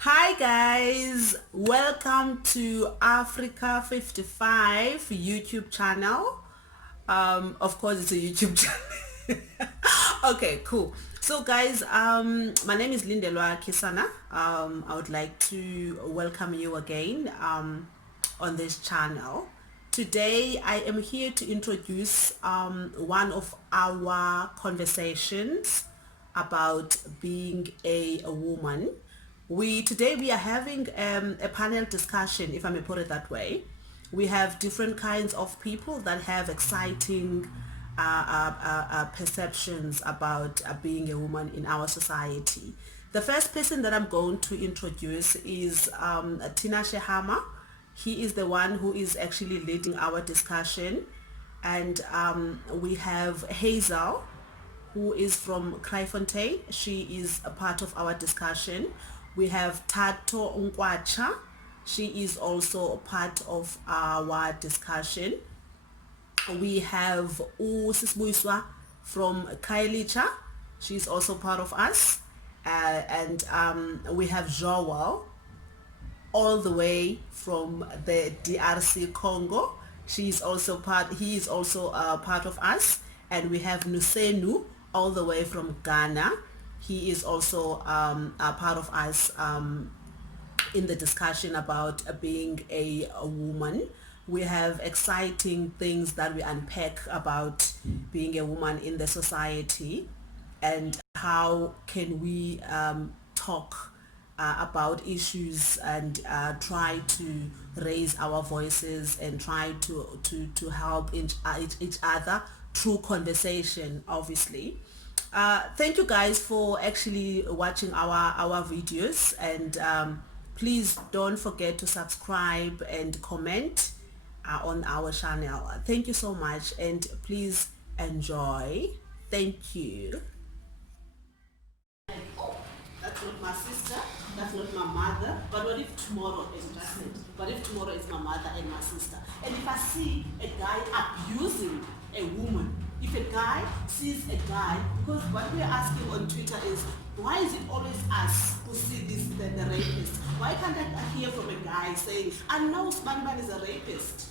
Hi guys, welcome to Africa 55 YouTube channel. Of course it's a YouTube channel. Okay, cool. So guys, my name is Lindelwa Kisana. I would like to welcome you again on this channel. Today I am here to introduce one of our conversations about being a woman. Today we are having a panel discussion, if I may put it that way. We have different kinds of people that have exciting perceptions about being a woman in our society. The first person that I'm going to introduce is Tina Shehama. He is the one who is actually leading our discussion. And we have Hazel, who is from Kraaifontein. She is a part of our discussion. We have Tato Nkwacha. She is also a part of our discussion. We have Sisbuiswa from Kailicha. She's also part of us. And we have Joel all the way from the DRC Congo. He is also part of us. And we have Nusenu all the way from Ghana. He is also a part of us in the discussion about being a woman. We have exciting things that we unpack about being a woman in the society, and how can we talk about issues and try to raise our voices and try to help each other through conversation, obviously. Thank you guys for actually watching our videos, and please don't forget to subscribe and comment on our channel. Thank you so much, and please enjoy. Thank you. Oh, that's not my sister, that's not my mother. But what if tomorrow is just it? What if tomorrow is my mother and my sister? And if I see a guy abusing a woman, if a guy sees a guy, because what we are asking on Twitter is, why is it always us who see the rapist? Why can't I hear from a guy saying, I know Spanban is a rapist?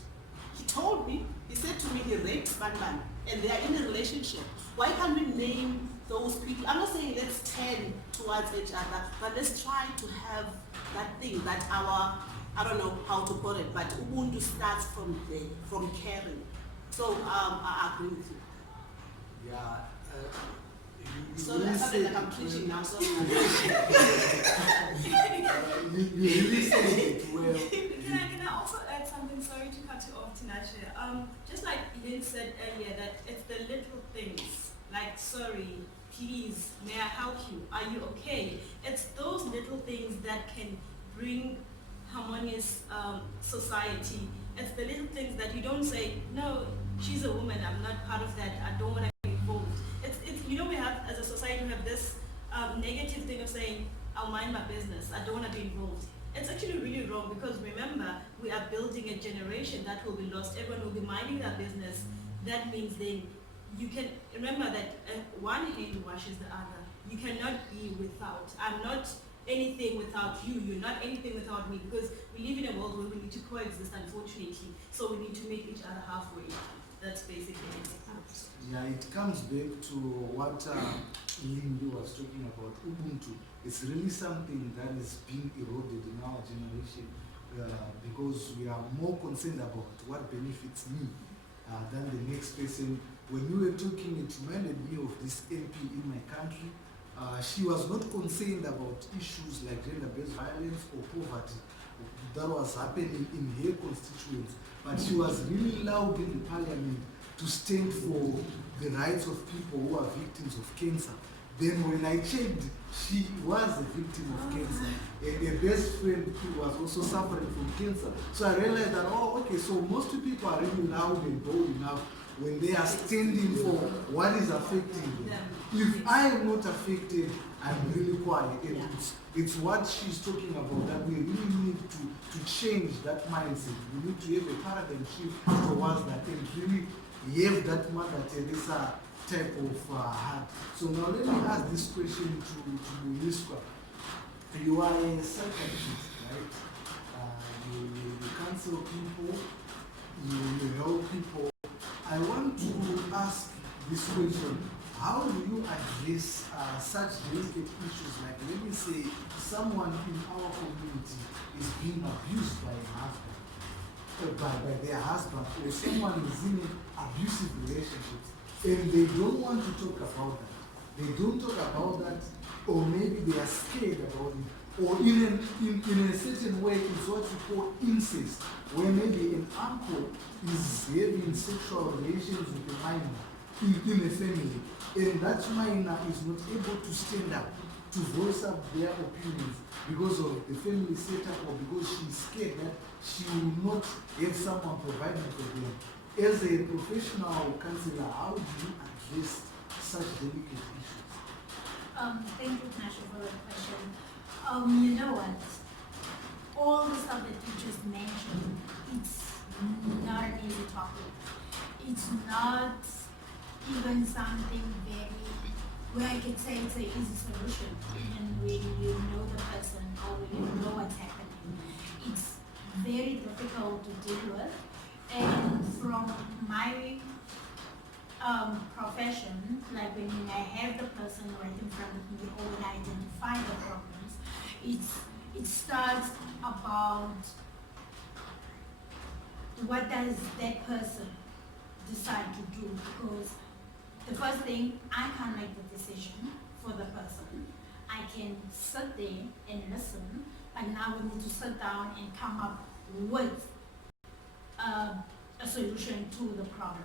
He told me, he said to me he raped Spanban and they are in a relationship. Why can't we name those people? I'm not saying let's turn towards each other, but let's try to have that thing that I don't know how to put it, but Ubuntu starts from there, from caring. So I agree with you. Yeah. Sorry, I feel like I'm preaching now. So you really said it well. Can I also add something? Sorry to cut you off, Tinashe. Just like Lynn said earlier, that it's the little things, like sorry, please, may I help you? Are you okay? It's those little things that can bring harmonious society. It's the little things that you don't say, no, she's a woman, I'm not part of that, I don't want to be involved. We have, as a society, we have this negative thing of saying, I'll mind my business, I don't want to be involved. It's actually really wrong, because remember, we are building a generation that will be lost. Everyone will be minding their business. That means then you can remember that one hand washes the other. You cannot be without. I'm not anything without you. You're not anything without me, because we live in a world where we need to coexist, unfortunately. So we need to meet each other halfway. That's basically it. Yeah, it comes back to what Lindy was talking about. Ubuntu. It's really something that is being eroded in our generation because we are more concerned about what benefits me than the next person. When you were talking, it reminded me of this MP in my country. She was not concerned about issues like gender-based violence or poverty that was happening in her constituents, but she was really loud in the parliament to stand for the rights of people who are victims of cancer. Then when I checked, she was a victim of cancer. And her best friend was also suffering from cancer. So I realized that, okay, so most people are really loud and bold enough when they are standing for what is affecting them. If I am not affected, I'm really quiet. And it's what she's talking about, that we really need to change that mindset. We need to have a paradigm shift towards that and really have that Mother Teresa type of heart. So now let me ask this question to Luisqa. You are a psychiatrist, right? You counsel people, you help people. I want to ask this question. How do you address such delicate issues, like, let me say, someone in our community is being abused by a husband, by their husband, or someone is in an abusive relationship, and they don't want to talk about that. They don't talk about that, or maybe they are scared about it, or in a certain way, it's what you call incest, where maybe an uncle is having sexual relations with a minor in a family, and that minor is not able to stand up to voice up their opinions because of the family setup, or because she's scared that she will not have someone providing for them. As a professional counselor, how do you address such delicate issues? Thank you, Tasha, for the question. You know what? All the stuff that you just mentioned, it's not an easy topic. It's not even something very, where I could say it's an easy solution, even when you know the person or when you know what's happening. It's very difficult to deal with. And from my profession, like when I have the person right in front of me or when I identify the problems, it starts about what does that person decide to do, because the first thing, I can't make the decision for the person. I can sit there and listen, but now we need to sit down and come up with a solution to the problem.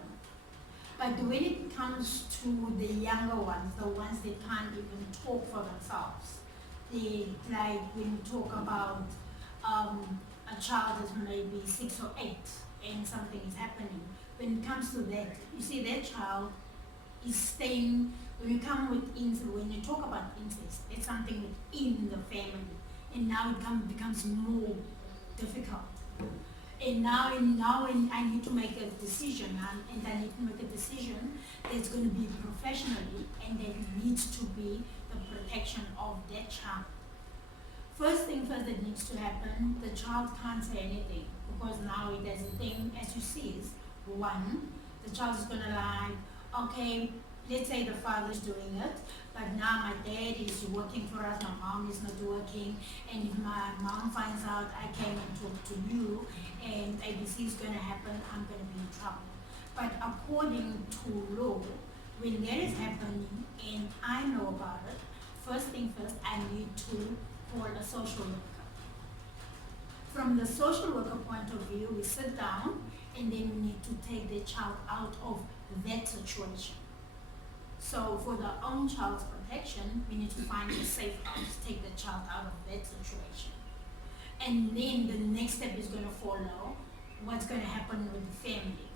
But when it comes to the younger ones, the ones that can't even talk for themselves, they, like when you talk about a child is maybe 6 or 8 and something is happening, when it comes to that, you see that child is staying, when you come with incest, when you talk about incest, it's something within the family, and now it becomes more difficult. And now I need to make a decision, and I need to make a decision that's going to be professionally, and that needs to be the protection of that child. First thing first that needs to happen, the child can't say anything, because now there's a thing, as you see, is one, the child is going to lie, okay, let's say the father's doing it, but now my dad is working for us, my mom is not working, and if my mom finds out I came and talked to you, and ABC is going to happen, I'm going to be in trouble. But according to law, when that is happening and I know about it, first thing first, I need to call a social worker. From the social worker point of view, we sit down and then we need to take the child out of that situation. So for the own child's protection, we need to find a safe house, take the child out of that situation. And then the next step is going to follow what's going to happen with the family.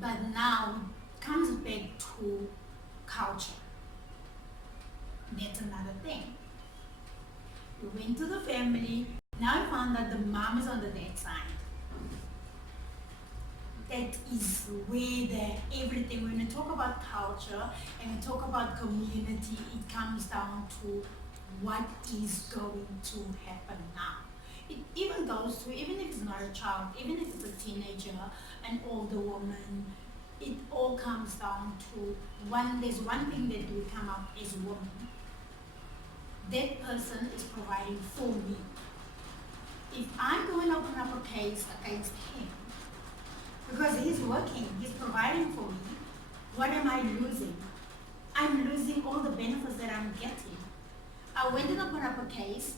But now it comes back to culture. That's another thing. We went to the family, now I found that the mom is on the dad side. That is where everything, when we talk about culture and we talk about community, it comes down to what is going to happen now. It even goes to, even if it's not a child, even if it's a teenager, an older woman, it all comes down to there's one thing that we come up as women. That person is providing for me. If I'm going to open up a case against him, because he's working, he's providing for me, what am I losing? I'm losing all the benefits that I'm getting. I went and opened up a case,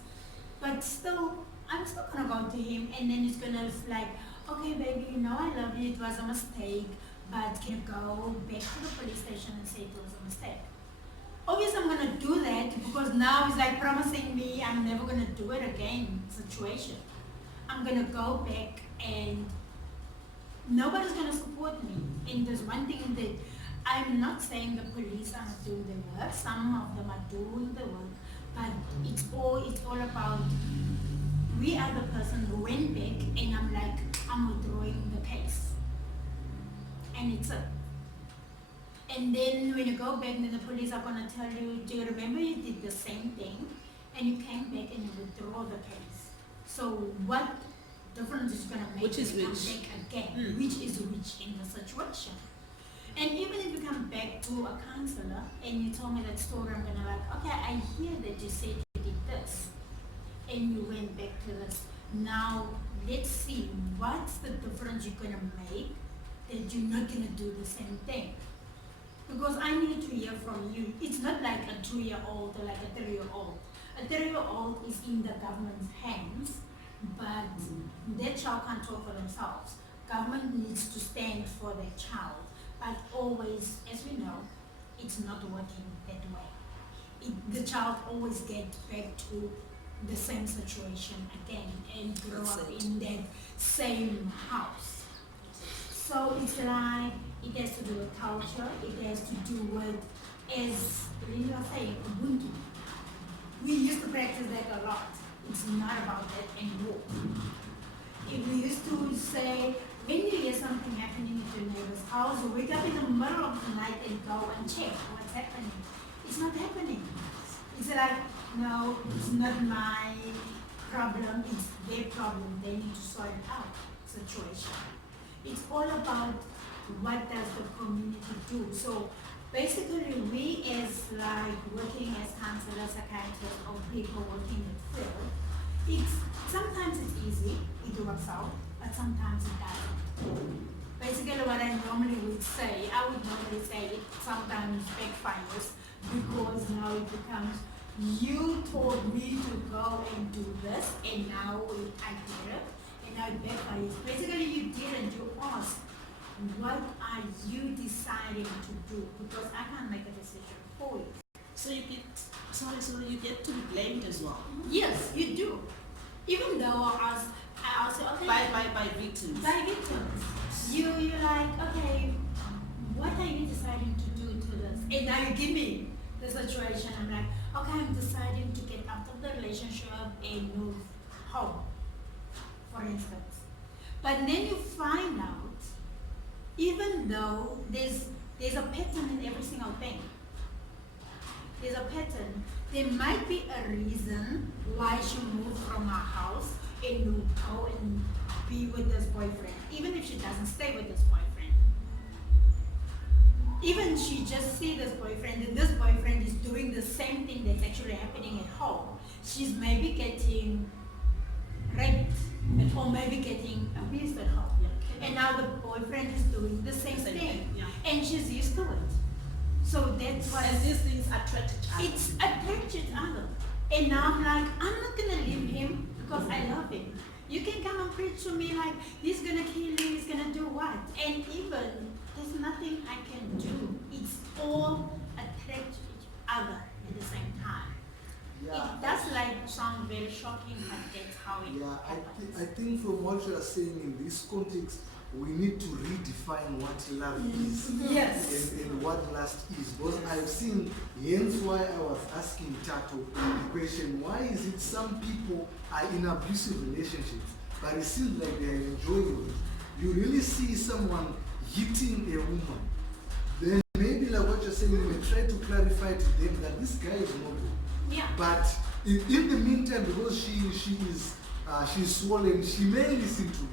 but still, I'm still gonna go to him, and then he's gonna like, okay baby, you know I love you, it was a mistake, but can you go back to the police station and say it was a mistake? Obviously I'm gonna do that because now he's like promising me I'm never gonna do it again situation. I'm gonna go back and nobody's gonna support me. And there's one thing that I'm not saying the police are not doing their work, some of them are doing the work, but it's all about, we are the person who went back and I'm like, I'm withdrawing the case. And it's it. And then when you go back, then the police are going to tell you, do you remember you did the same thing? and you came back and you withdraw the case. So what difference is going to make Which is when you which? come back again? Mm. Which is which in the situation? And even if you come back to a counselor and you tell me that story, I'm going to like, okay, I hear that you said you did this and you went back to this. Now, let's see, what's the difference you're going to make that you're not going to do the same thing? Because I need to hear from you. It's not like a 2-year-old or like a 3-year-old. A 3-year-old is in the government's hands, but their child can't talk for themselves. Government needs to stand for their child. But always, as we know, it's not working that way. The child always gets back to the same situation again and grow That's up it. in that same house. So it's like, it has to do with culture, it has to do with, as you are saying, Ubuntu. We used to practice that a lot. It's not about that anymore. If we used to say, when you hear something happening at your neighbor's house, you wake up in the middle of the night and go and check what's happening. It's not happening. It's like, no, it's not my problem, it's their problem. They need to sort it out situation. It's all about what does the community do. So basically we as like working as counselors, psychiatrists, or people working in the field, sometimes it's easy, it works out, but sometimes it doesn't. Basically what I normally would say, I would normally say it sometimes backfires because now it becomes, you told me to go and do this and now I did it and now it backfires. Basically you didn't, you asked, what are you deciding to do? Because I can't make a decision for you. So you get to be blamed as well. Yes, you do. Even though I'll say, okay. By victims. By victims. You're like, okay, what are you deciding to do to this? And now you give me the situation. I'm like, okay, I'm deciding to get out of the relationship and move home, for instance. But then you find out, even though there's a pattern in every single thing. There's a pattern. There might be a reason why she moved from her house and go and be with this boyfriend, even if she doesn't stay with this boyfriend. Even she just see this boyfriend and this boyfriend is doing the same thing that's actually happening at home. She's maybe getting raped at home, maybe getting abused at home. And now the boyfriend is doing the same thing. Yeah. And she's used to it. So that's why And these things attract each other. it's attracts each other. And now I'm like, I'm not gonna leave him because I love him. You can come and preach to me like, he's gonna kill you, he's gonna do what? And even, there's nothing I can do. It's all attract each other at the same time. Yeah. It does like sound very shocking, but that's how it Yeah, happens. I think from what you are saying in this context, we need to redefine what love is Yes. and what lust is. Because I've seen, hence why I was asking Tato the question, why is it some people are in abusive relationships, but it seems like they are enjoying it. You really see someone hitting a woman, then maybe like what you're saying, you may try to clarify to them that this guy is not good. Yeah. But in the meantime, because she's swollen, she may listen to you.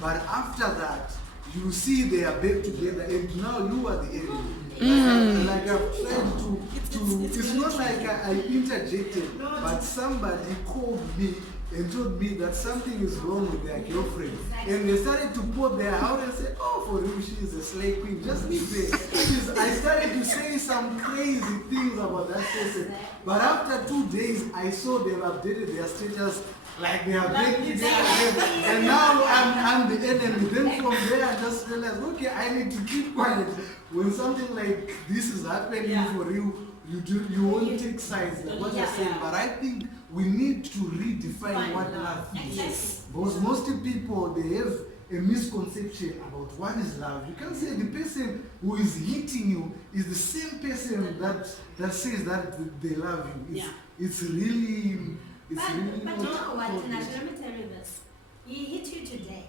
But after that, you see they are back together, and now you are the enemy. Like I've tried to. It's not like I interjected, but somebody called me and told me that something is wrong with their girlfriend, and they started to put their out and say, "Oh, for real, she is a slay queen. Just leave her." I started to say some crazy things about that person, but after 2 days, I saw them updated their status like they are back together, and now I'm the enemy. Then from there, I just realized, okay, I need to keep quiet when something like this is happening for you. You won't take sides like what you're saying, but I think we need to redefine what love is. Exactly. Because most people, they have a misconception about what is love. You can't say the person who is hitting you is the same person that says that they love you. It's really But you not know what, important. Nash, let me tell you this. He hit you today.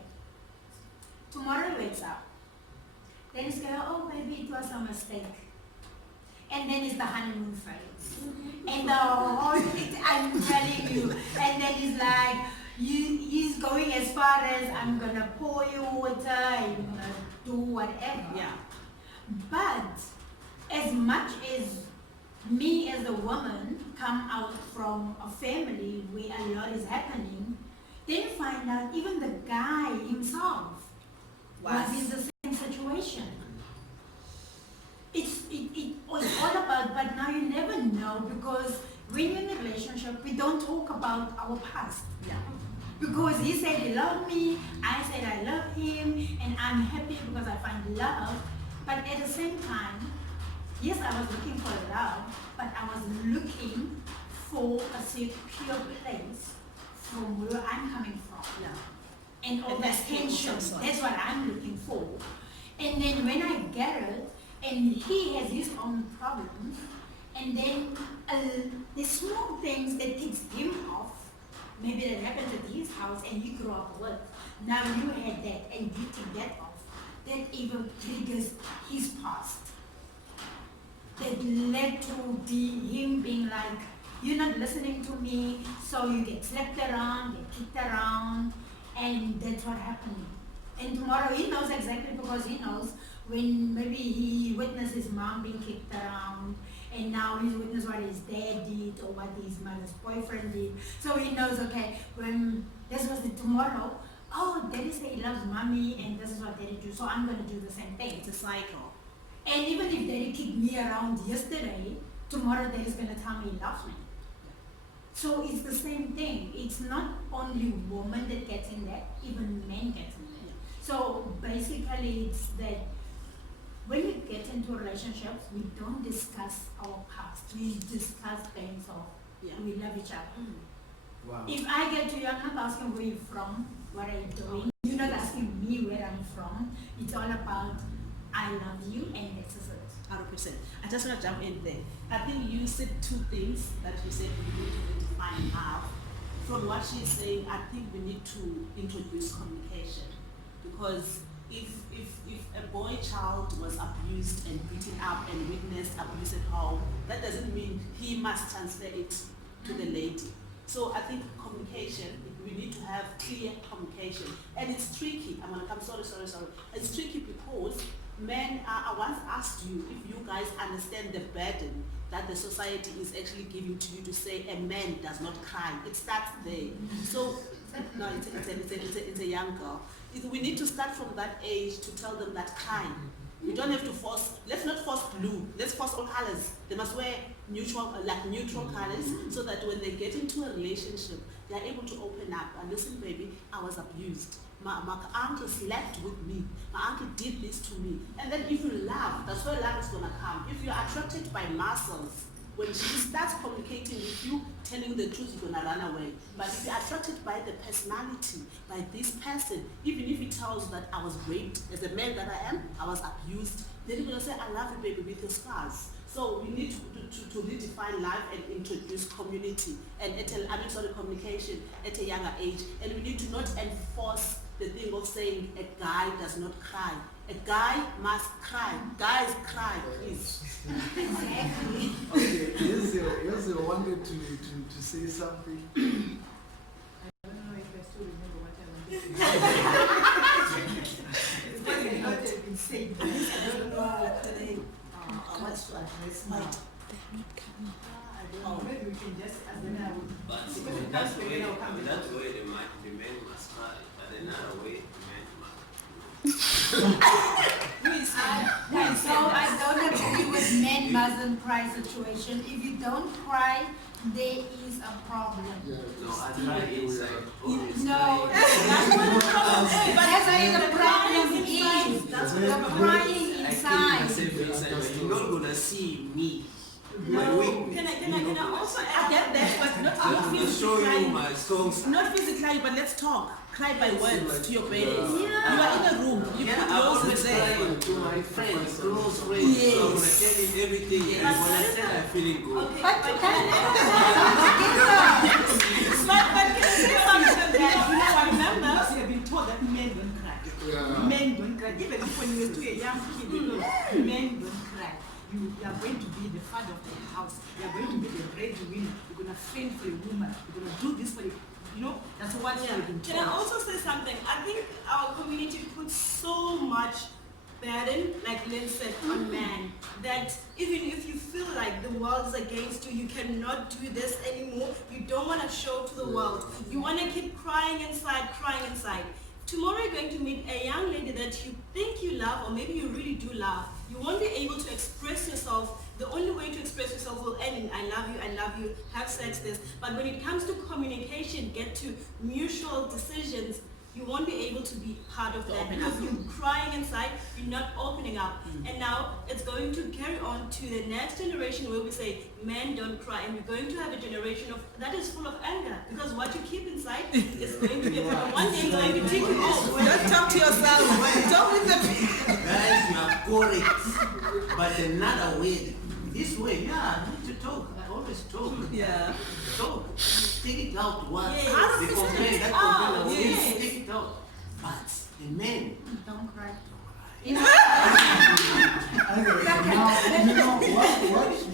Tomorrow he wakes up. Then he's going, oh, maybe it was a mistake. and then it's the honeymoon phase. And the whole, I'm telling you, and then it's like, he's going as far as, I'm gonna pour you water, I'm gonna do whatever. Yeah. But as much as me as a woman come out from a family where a lot is happening, then you find out even the guy himself was in the same situation. It's all about, but now you never know, because when you're in a relationship, we don't talk about our past. Yeah. Because he said he loved me, I said I love him, and I'm happy because I find love. But at the same time, yes, I was looking for love, but I was looking for a secure place from where I'm coming from. Yeah. And all And that that's stable tension, some sort. that's what I'm looking for. And then when I get it, and he has his own problems, and then the small things that takes him off, maybe that happened at his house and he grew up with, now you had that and you take that off, that even triggers his past. That led to him being like, you're not listening to me, so you get slapped around, get kicked around, and that's what happened. And tomorrow he knows exactly, because he knows when maybe he witnessed his mom being kicked around, and now he's witnessed what his dad did or what his mother's boyfriend did. So he knows, okay, when this was the tomorrow, oh, daddy said he loves mommy and this is what daddy do, so I'm going to do the same thing. It's a cycle. And even if daddy kicked me around yesterday, tomorrow daddy's going to tell me he loves me. So it's the same thing. It's not only women that get in that, even men get in that. So basically it's that when we get into relationships, we don't discuss our past. We discuss things of, we love each other. Wow. If I get to you, I'm not asking where you're from, what are you doing. You're not asking me where I'm from. It's all about, I love you, and this is it. 100%. I just want to jump in there. I think you said two things that you said we need to define love. From what she's saying, I think we need to introduce communication, because if a boy child was abused and beaten up and witnessed abuse at home, that doesn't mean he must transfer it to the lady. So I think communication, we need to have clear communication. And it's tricky. I'm gonna come, sorry. It's tricky because men, I once asked you if you guys understand the burden that the society is actually giving to you to say a man does not cry. It starts there. So, no, it's a young girl. We need to start from that age to tell them that cry. We don't have to force, let's not force blue, let's force all colors. They must wear neutral colors, so that when they get into a relationship, they are able to open up and listen, baby, I was abused. My uncle slept with me. My uncle did this to me. And then if you love, that's where love is gonna come. If you're attracted by muscles, when she starts communicating with you, telling you the truth, you're gonna run away. But if you're attracted by the personality, by this person, even if he tells that I was raped, as a man that I am, I was abused, then you're gonna say, I love you, baby, with your scars. So we need to redefine life and introduce community and communication at a younger age. And we need to not enforce the thing of saying a guy does not cry. A guy must cry. Guys cry, please. Exactly. Okay, Yose wanted to say something. I don't know if I still remember what I wanted to say. It's getting not have been said. I don't know what to address now. I don't know. Maybe we can just, as then I would. But Because in it that comes to way, it now, come the men must cry. But another way, the men must. I don't agree with men mustn't cry situation. If you don't cry, there is a problem. No, I cry inside. No, that's what the problem is. That's why the problem is. The crying I inside. feel myself inside, but you're not gonna see me. My No. weakness. Can I also I add get that, but not I'm gonna physically show you crying. my strong side. Not physically, but let's talk. Cry by words to your parents. Yeah. You are in a room. You Yeah, put I yours always there. cry to my friends, close friends. Yes. So I'm gonna tell him everything. And when I said I'm feeling good. Okay, But but you can can't. I say something that, you know, I remember You have been told that men don't cry. Yeah. Men don't cry. Even if when you were still a young kid, you know, men don't cry. You are going to be the father of the house. You are going to be the breadwinner. You're going to fend for a woman. You're going to do this for you. You know, that's what we've been Can I told. also say something? I think our community puts so much burden, like Lynn said, on man, that even if you feel like the world is against you, you cannot do this anymore, you don't want to show to the world. You want to keep crying inside, crying inside. Tomorrow you're going to meet a young lady that you think you love, or maybe you really do love. You won't be able to express yourself. The only way to express yourself will end in I love you, have sex, this. But when it comes to communication, get to mutual decisions, you won't be able to be part of that because you're crying inside, you're not opening up. And now it's going to carry on to the next generation where we say, men don't cry. And we're going to have a generation that is full of anger because what you keep inside is going to be a problem. One day it's going to take you off. Don't talk to yourself. Talk with the people. Guys, you are correct. But another way, this way, yeah, I need to talk. I always talk. Yeah. Talk. Take it out once. Yes. The complaint, that Oh, complaint, yes. take it out. But the men, Don't cry. Anyway, now, you know,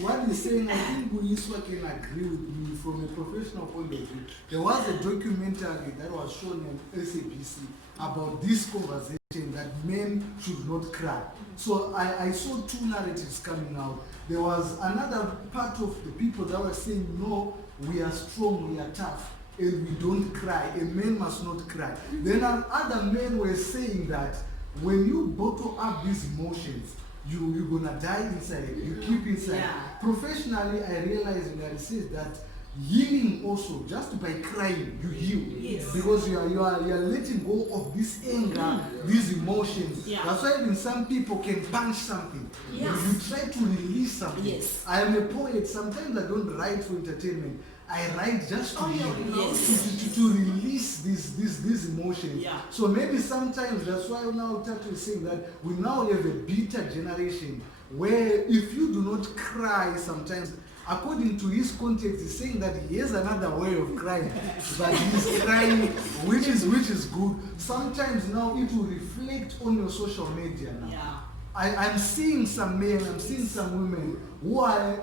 what he's saying, I think Uniswa can agree with me from a professional point of view. There was a documentary that was shown on SABC about this conversation that men should not cry. So I saw two narratives coming out. There was another part of the people that were saying, no, we are strong, we are tough, and we don't cry. A man must not cry. Then other men were saying that when you bottle up these emotions, you're gonna die inside. You keep inside. Yeah. Professionally, I realized that it says that healing also, just by crying, you heal. Yes. Because you are letting go of this anger, these emotions. Yeah. That's why even some people can punch something. Yes. You try to release something. Yes. I am a poet. Sometimes I don't write for entertainment. I write just to heal, Yes. to release these emotions. Yeah. So maybe sometimes that's why now Tato is saying that we now have a bitter generation where if you do not cry sometimes, according to his context, he's saying that he has another way of crying, but he's crying, which is good. Sometimes now it will reflect on your social media now. Yeah. I'm seeing some men, I'm seeing some women who are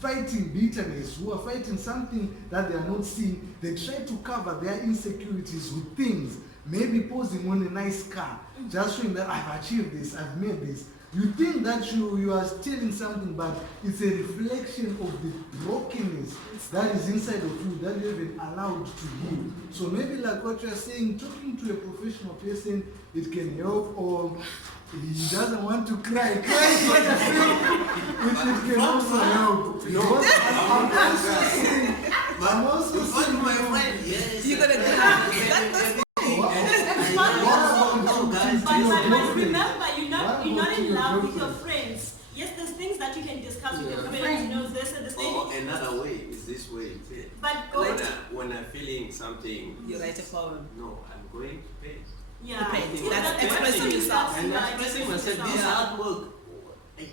fighting bitterness, who are fighting something that they are not seeing. They try to cover their insecurities with things, maybe posing on a nice car, just showing that I've achieved this, I've made this. You think that you are stealing something, but it's a reflection of the brokenness that is inside of you that you have been allowed to heal. So maybe like what you're saying, talking to a professional person, it can help, or he doesn't want to cry. Cry is what I feel. It can also help. I'm also saying, my friend, yes. You're gonna do But remember, you're not in love with your friends. Yes, there's things that you can discuss with your friends. You know this and this thing. Or another way is this way. But go ahead. When I'm feeling something, You write a poem. no, I'm going to pay. Yeah. Painting. Yeah, That's expressing yourself. And Yeah, expressing myself, this yourself. artwork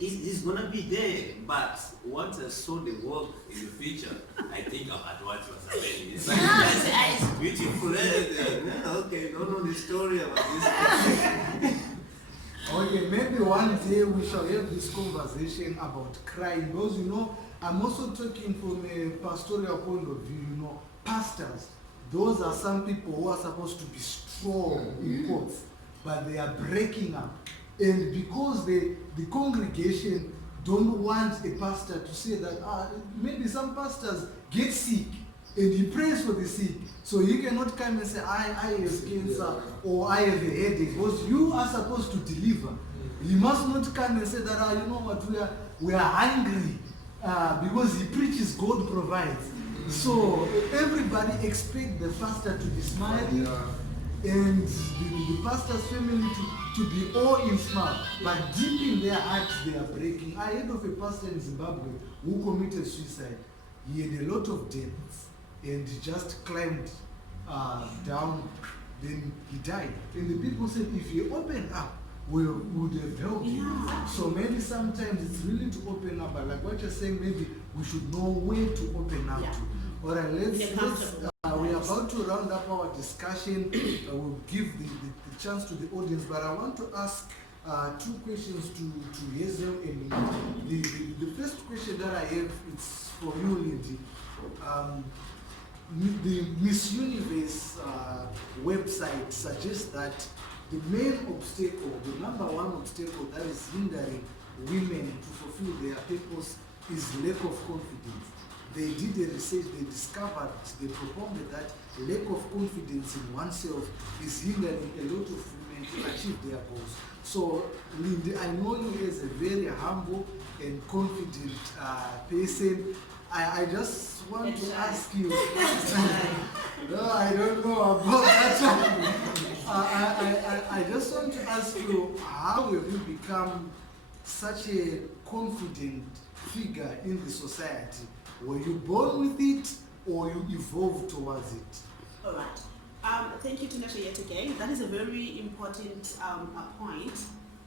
is gonna be there, but once I saw the work in the future, I think about what was happening. It's like, it's beautiful. Okay, don't know the story about this. okay, maybe one day we shall have this conversation about crying. Because, you know, I'm also talking from a pastoral point of view, you know, pastors. Those are some people who are supposed to be strong, in quotes, but they are breaking up. And because the congregation don't want a pastor to say that, maybe some pastors get sick and he prays for the sick. So you cannot come and say, I have cancer or I have a headache. Because you are supposed to deliver. You must not come and say that, you know what, we are hungry because he preaches, God provides. So everybody expects the pastor to be smiling and the pastor's family to be all in smile, but deep in their hearts they are breaking. I heard of a pastor in Zimbabwe who committed suicide. He had a lot of debts and he just climbed down, then he died. And the people said if he opened up, we would have helped him. So maybe sometimes it's really to open up, but like what you're saying, maybe we should know where to open up to. All right, we are about to round up our discussion. We'll give the chance to the audience, but I want to ask Two questions to Hazel and Lindy. The first question that I have is for you, Lindy. The Miss Universe website suggests that the main obstacle, the number one obstacle that is hindering women to fulfill their purpose is lack of confidence. They did a research, they discovered, they propounded that lack of confidence in oneself is hindering a lot of women to achieve their goals. So, Lindy, I know you as a very humble and confident person. I just want to ask you. No, I don't know about that. I just want to ask you, how have you become such a confident figure in the society? Were you born with it or you evolved towards it? All right. Thank you, Tinashe, yet again. That is a very important point,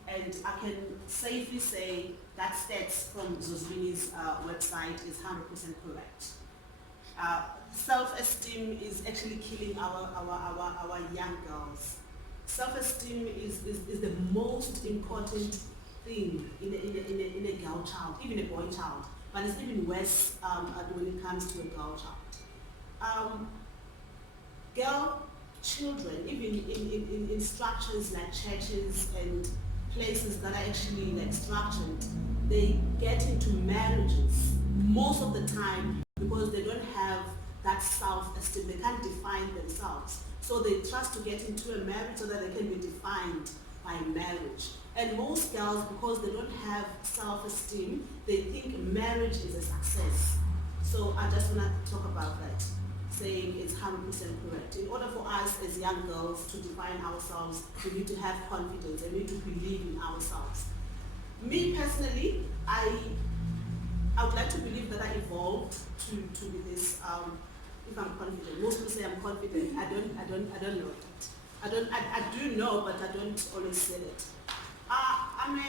and I can safely say that stats from Zosvini's website is 100% correct. Self-esteem is actually killing our young girls. Self-esteem is the most important thing in a girl child, even a boy child, but it's even worse when it comes to a girl child. Girl children, even in structures like churches and places that are actually like structured, they get into marriages most of the time because they don't have that self-esteem. They can't define themselves. So they trust to get into a marriage so that they can be defined by marriage. And most girls, because they don't have self-esteem, they think marriage is a success. So I just want to talk about that, saying it's 100% correct. In order for us as young girls to define ourselves, we need to have confidence and we need to believe in ourselves. Me personally, I would like to believe that I evolved to be this, if I'm confident. Most people say I'm confident. I don't know that. I do know, but I don't always say it. I'm a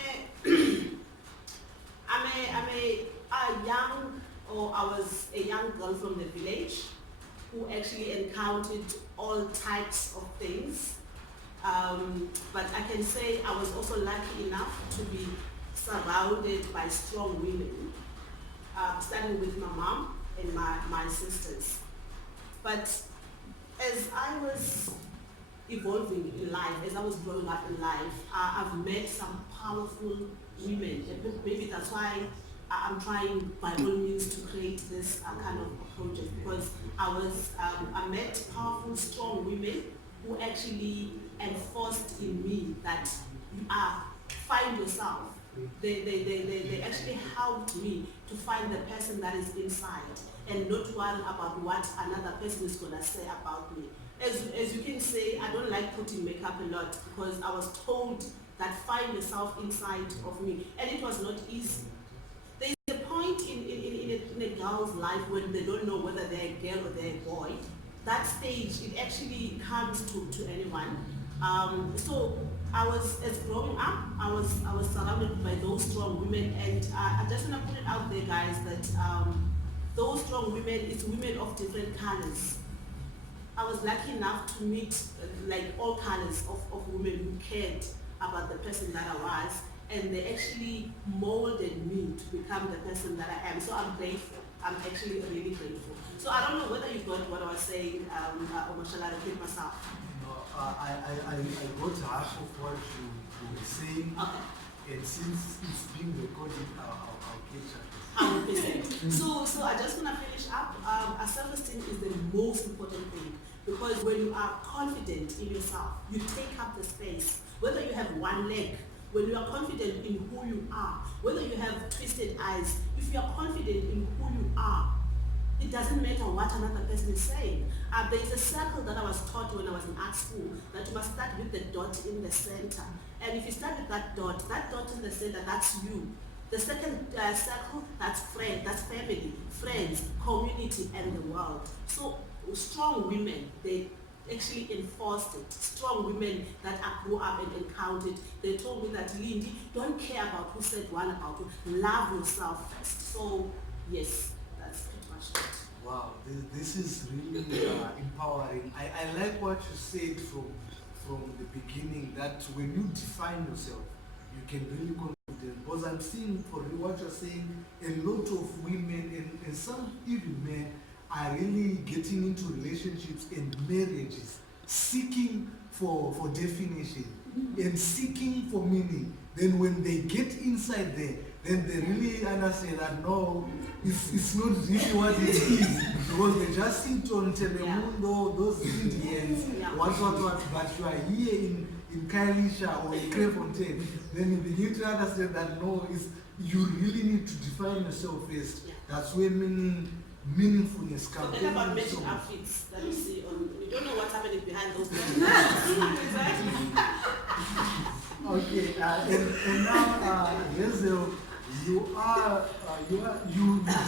young, or I was a young girl from the village who actually encountered all types of things. But I can say I was also lucky enough to be surrounded by strong women, starting with my mom and my sisters. But as I was evolving in life, as I was growing up in life, I've met some powerful women. And maybe that's why I'm trying by all means to create this kind of project, because I met powerful, strong women who actually enforced in me that you are, find yourself. They actually helped me to find the person that is inside and not worry about what another person is going to say about me. As you can say, I don't like putting makeup a lot because I was told that find yourself inside of me, and it was not easy. There is a point in a girl's life when they don't know whether they're a girl or they're a boy. That stage, it actually comes to anyone. So as growing up, I was surrounded by those strong women, and I just want to put it out there, guys, that those strong women is women of different colors. I was lucky enough to meet like all colors of women who cared about the person that I was, and they actually molded me to become the person that I am. So I'm grateful. I'm actually really grateful. So I don't know whether you got what I was saying, or shall I repeat myself? No, I got half of what you were saying, Okay. and since it's being recorded, I'll catch up. 100%. So I just want to finish up. Self-esteem is the most important thing, because when you are confident in yourself, you take up the space. Whether you have one leg, when you are confident in who you are, whether you have twisted eyes, if you are confident in who you are, it doesn't matter what another person is saying. There is a circle that I was taught when I was in art school, that you must start with the dot in the center. And if you start with that dot in the center, that's you. The second circle, that's friend, that's family, friends, community, and the world. So strong women, they actually enforced it. Strong women that I grew up and encountered, they told me that, Lindy, don't care about who said one about you. Love yourself first. So yes, that's pretty much it. Wow, this is really empowering. I like what you said from the beginning, that when you define yourself, you can really confident. Because I'm seeing for what you're saying, a lot of women and some even men are really getting into relationships and marriages, seeking for definition and seeking for meaning. Then when they get inside there, then they really understand that no, it's not really what it is. Because they just sit on Telemundo, those Indians, what, but you are here in Kailisha or in Crefontaine, then you begin to understand that no, you really need to define yourself first. That's where meaningfulness comes. Forget about matching outfits that you see on, you don't know what's happening behind those things. Exactly. Okay, and now, Hazel, you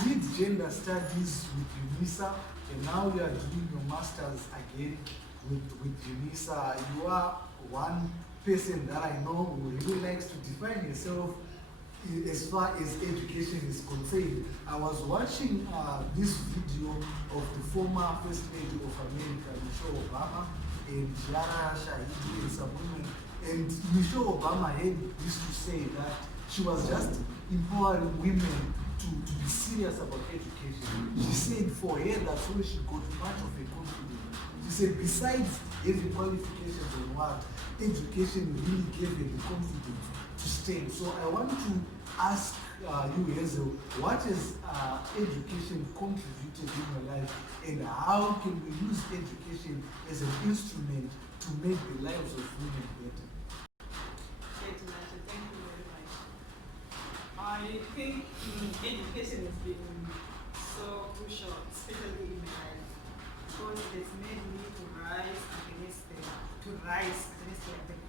did gender studies with UNISA, and now you are doing your masters again with UNISA. You are one person that I know who really likes to define yourself as far as education is concerned. I was watching this video of the former First Lady of America, Michelle Obama, and Yara Shahidi and some women. And Michelle Obama had this to say that she was just empowering women to be serious about education. She said for her that's where she got much of a confidence. She said besides having qualifications on what, education really gave her the confidence to stand. So I want to ask you, Hazel, what has education contributed in your life, and how can we use education as an instrument to make the lives of women better? Thank you very much. I think education has been so crucial, especially in my life, because it has made me to rise against the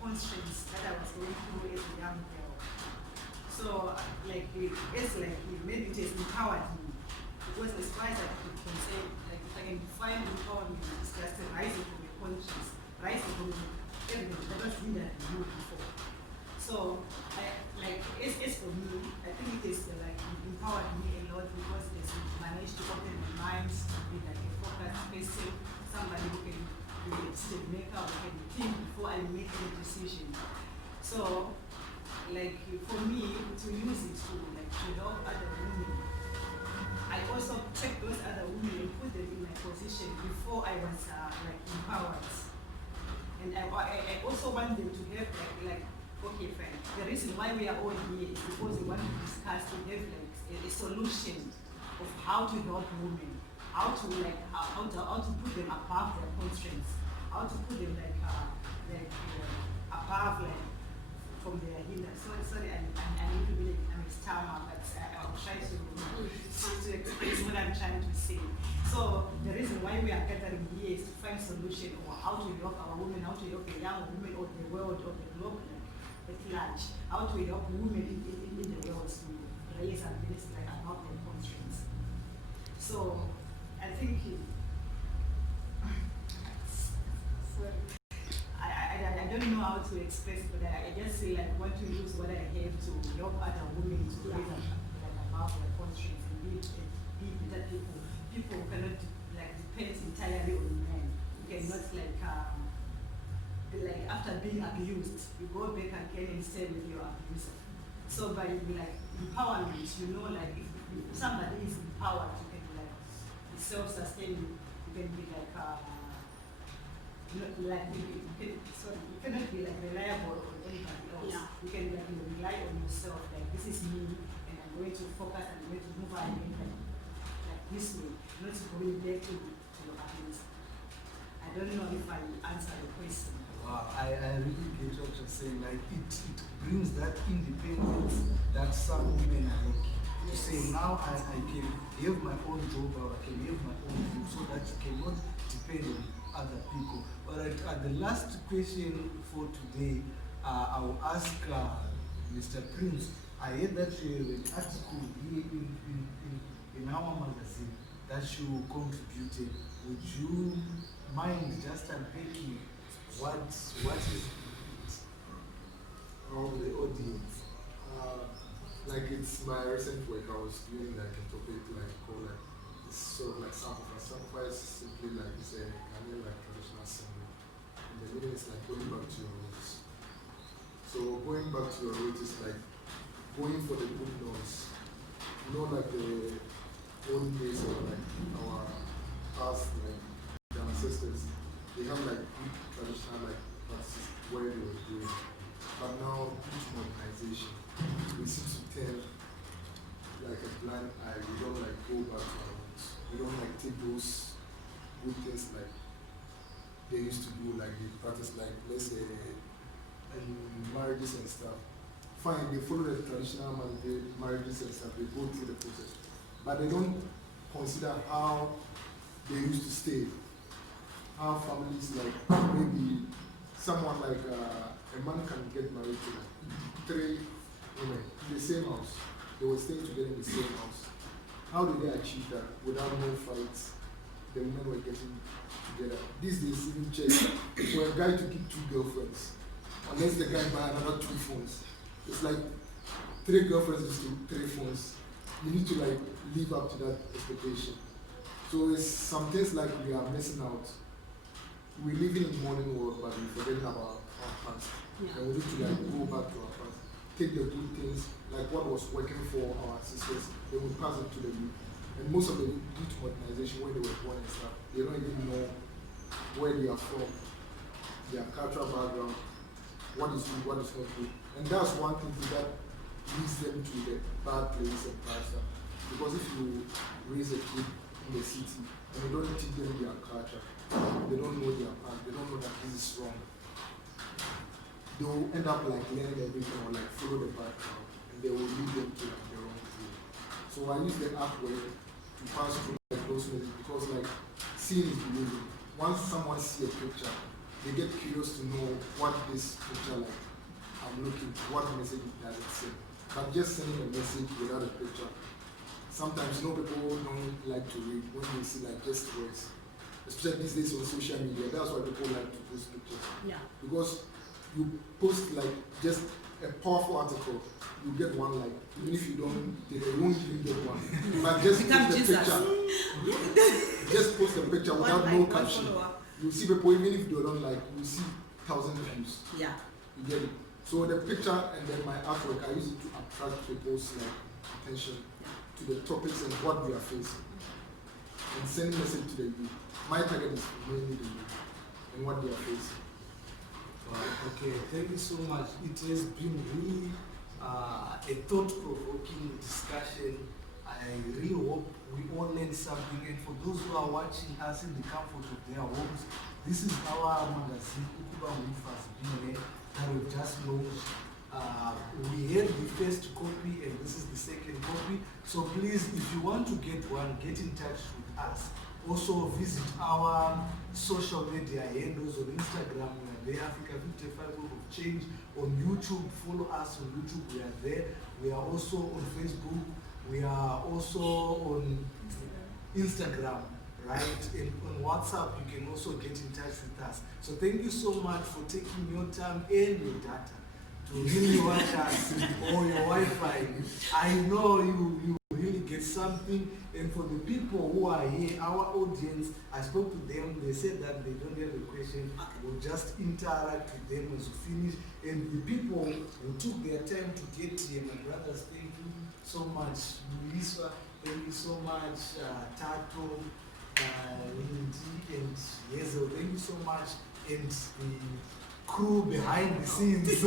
constraints that I was going through as a young girl. So, maybe it has empowered me, because as far as I can say, like, if I can define empowerment, it's just rising from the conscience, rising from everything that was hindered me before. So, as for me, I think it has empowered me a lot, because it has managed to open my mind to be like a focused person, somebody who can be a decision maker, who can think before I make any decision. So, for me to use it to help other women, I also take those other women and put them in my position before I was empowered. And I also want them to have okay, fine. The reason why we are all here is because we want to discuss, to have a solution of how to help women, how to put them above their constraints, how to put them above from their hindrance. Sorry, I'm a little bit I'm a stammer, but I'll try to express what I'm trying to say. So the reason why we are gathering here is to find solution or how to help our women, how to help the young women of the world, of the globe at large, how to help women in the world to raise awareness about their constraints. So I think I don't know how to express, but I just feel like I want to use what I have to help other women to raise above their constraints and be better people. People who cannot depend entirely on men. You cannot after being abused, you go back again and stay with your abuser. So by empowerment, if somebody is empowered, you can be self-sustaining. You can be you cannot be reliable on anybody else. Yeah. You can rely on yourself. This is me, and I'm going to focus and I'm going to move ahead this way, not going back to your abuser. I don't know if I answer the question. Wow, I really get what you're saying. It brings that independence that some women are looking. To say now I can have my own job, or I can have my own view, so that you cannot depend on other people. Alright, the last question for today, I will ask Mr. Prince. I heard that you have an article here in our magazine that you contributed. Would you mind just unpacking what is the audience? It's my recent work. I was doing a topic called sort of sacrifice simply it's a Ghanaian traditional symbol. And the meaning is going back to your roots. So going back to your root is like going for the good notes. You know, like the old days of like our past, like the ancestors, they have like good traditional like practices where they were doing. But now, due to modernization, we seem to turn like a blind eye. We don't like go back to our roots. We don't like take those good things like they used to do, like they practice like, let's say, marriages and stuff. Fine, they follow the traditional marriages and stuff, they go through the process. But they don't consider how they used to stay. How families, like maybe someone like a man can get married to like 3 women in the same house. They were staying together in the same house. How did they achieve that without no fights? The women were getting together. These days, even check for a guy to keep 2 girlfriends, unless the guy buy another 2 phones. It's like 3 girlfriends is to 3 phones. You need to like live up to that expectation. So it's some things like we are missing out. We're living in the modern world, but we're forgetting about our past. Yeah. And we need to like go back to our past. Take the good things, like what was working for our ancestors, they would pass it to the youth. And most of the youth modernization, when they were born and stuff, they don't even know where they are from, their cultural background, what is good, what is not good. And that's one thing that leads them to the bad place and bad stuff. Because if you raise a kid in the city and you don't teach them their culture, they don't know their past, they don't know that this is wrong, they will end up like learning everything or like follow the background, and they will lead them to like the wrong way. So I use the artwork to pass through like those messages, because like seeing is believing. Once someone sees a picture, they get curious to know what this picture like. I'm looking, what message does it say? But just sending a message without a picture, sometimes people don't like to read when they see like just words. Especially these days on social media, that's why people like to post pictures. Yeah. Because you post like just a powerful article, you get 1 like. Even if you don't, they won't even get 1. But just Become post a Jesus. picture. Just post a picture without no caption. You see people, even if they don't like, you see 1,000 views. Yeah. You get it. So the picture and then my artwork, I use it to attract people's like attention to the topics and what we are facing, and send message to the youth. My target is mainly the youth and what they are facing. Okay, thank you so much. It has been really a thought-provoking discussion. I really hope we all learned something. And for those who are watching us in the comfort of their homes, this is our magazine, UKuba Ngumfazi, that we've just launched. We had the first copy and this is the second copy. So please, if you want to get one, get in touch with us. Also visit our social media handles on Instagram, we are there, Africa 55 of Change. On YouTube, follow us on YouTube, we are there. We are also on Facebook, we are also on Instagram, right? And on WhatsApp, you can also get in touch with us. So thank you so much for taking your time and your data to really watch us or your Wi-Fi. I know you really get something. And for the people who are here, our audience, I spoke to them, they said that they don't have a question. We'll just interact with them as we finish. And the people who took their time to get here, my brothers, thank you so much. Luisa, thank you so much. Tato, Lindy, and Yezo, thank you so much. And the crew behind the scenes.